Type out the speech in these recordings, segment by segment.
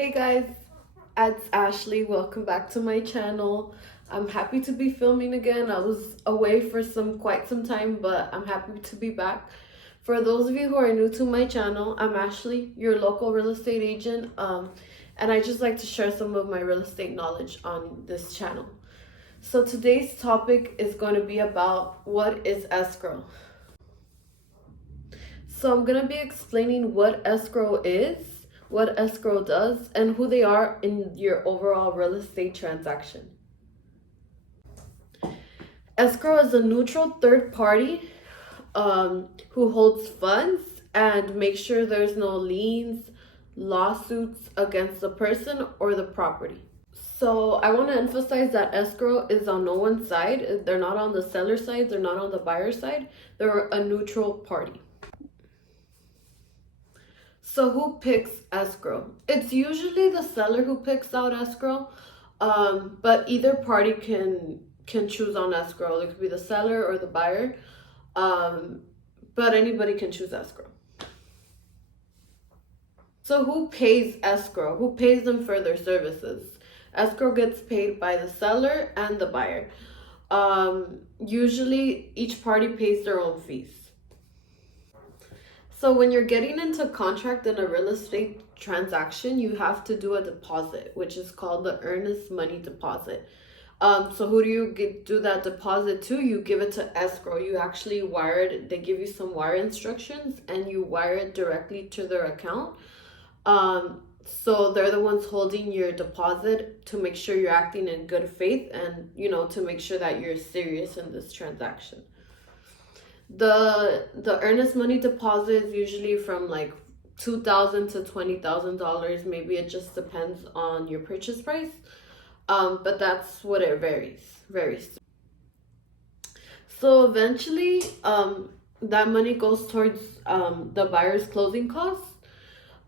Hey guys, it's Ashley. Welcome back to my channel. I'm happy to be filming again. I was away for quite some time, but I'm happy to be back. For those of you who are new to my channel, I'm Ashley, your local real estate agent, and I just like to share some of my real estate knowledge on this channel. So today's topic is going to be about what is escrow. So I'm going to be explaining what escrow is, what escrow does, and who they are in your overall real estate transaction. Escrow is a neutral third party who holds funds and makes sure there's no liens, lawsuits against the person or the property. So I want to emphasize that escrow is on no one's side. They're not on the seller side, they're not on the buyer side. They're a neutral party. So who picks escrow? It's usually the seller who picks out escrow, but either party can choose on escrow. It could be the seller or the buyer, but anybody can choose escrow. So who pays escrow? Who pays them for their services? Escrow gets paid by the seller and the buyer. Usually each party pays their own fees. So when you're getting into contract in a real estate transaction, you have to do a deposit, which is called the earnest money deposit. So who do you do that deposit to? You give it to escrow. You actually wire it. They give you some wire instructions and you wire it directly to their account. So they're the ones holding your deposit to make sure you're acting in good faith and, to make sure that you're serious in this transaction. The earnest money deposit is usually from like $2,000 to $20,000. Maybe it just depends on your purchase price. But that's what it varies. So eventually, that money goes towards the buyer's closing costs.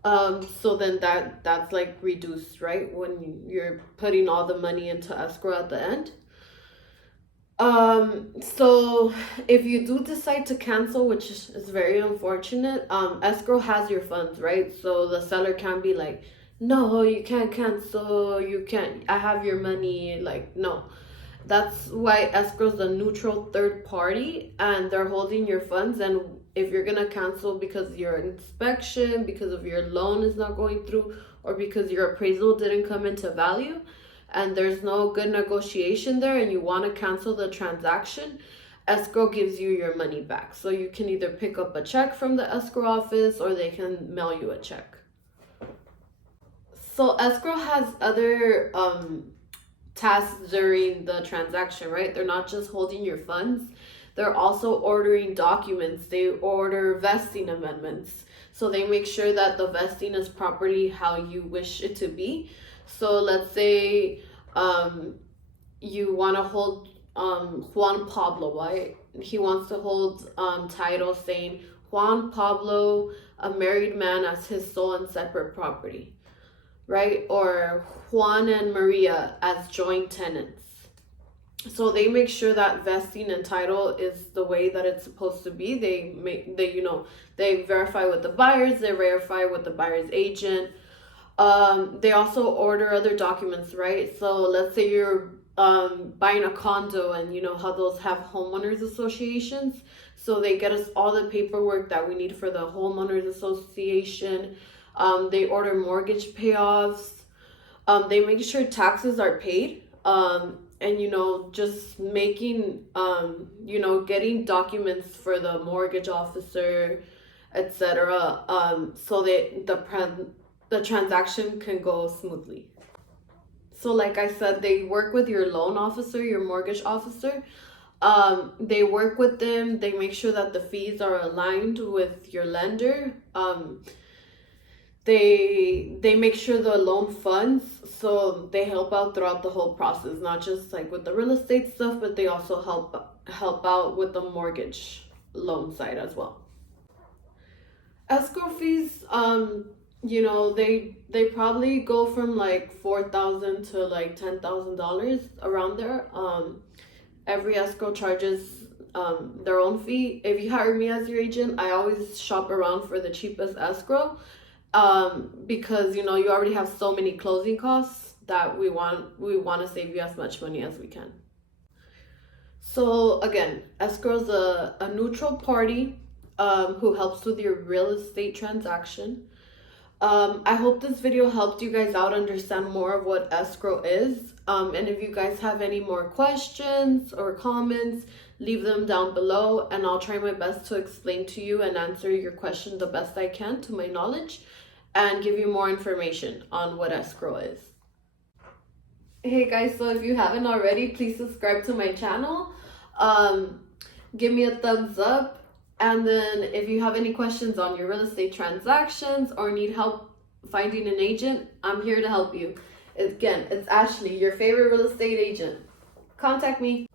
So then that's like reduced, right? When you're putting all the money into escrow at the end. So if you do decide to cancel, which is very unfortunate, escrow has your funds, right? So the seller can't be like, no, you can't cancel, I have your money. Like, no. That's why escrow is a neutral third party and they're holding your funds. And if you're gonna cancel because your inspection, because of your loan is not going through, or because your appraisal didn't come into value, and there's no good negotiation there and you want to cancel the transaction, escrow gives you your money back. So you can either pick up a check from the escrow office or they can mail you a check. So escrow has other tasks during the transaction, right? They're not just holding your funds. They're also ordering documents. They order vesting amendments. So they make sure that the vesting is properly how you wish it to be. So let's say you want to hold Juan Pablo, right? He wants to hold title saying Juan Pablo, a married man, as his sole and separate property, right? Or Juan and Maria as joint tenants. So they make sure that vesting and title is the way that it's supposed to be. They verify with the buyers, they verify with the buyer's agent. They also order other documents, right? So let's say you're buying a condo and you know how those have homeowners associations. So they get us all the paperwork that we need for the homeowners association. They order mortgage payoffs. They make sure taxes are paid. And just making getting documents for the mortgage officer, etc. So the transaction can go smoothly. So like I said, they work with your loan officer, your mortgage officer. They work with them. They make sure that the fees are aligned with your lender. They make sure the loan funds, so they help out throughout the whole process, not just like with the real estate stuff, but they also help out with the mortgage loan side as well. Escrow fees, they probably go from like $4,000 to like $10,000 around there. Every escrow charges their own fee. If you hire me as your agent, I always shop around for the cheapest escrow. because you know you already have so many closing costs that we want to save you as much money as we can. So again, escrow is a neutral party who helps with your real estate transaction. I hope this video helped you guys out understand more of what escrow is. And if you guys have any more questions or comments, leave them down below and I'll try my best to explain to you and answer your question the best I can to my knowledge and give you more information on what escrow is. Hey guys, so if you haven't already, please subscribe to my channel. Give me a thumbs up. And then if you have any questions on your real estate transactions or need help finding an agent, I'm here to help you. Again, it's Ashley, your favorite real estate agent. Contact me.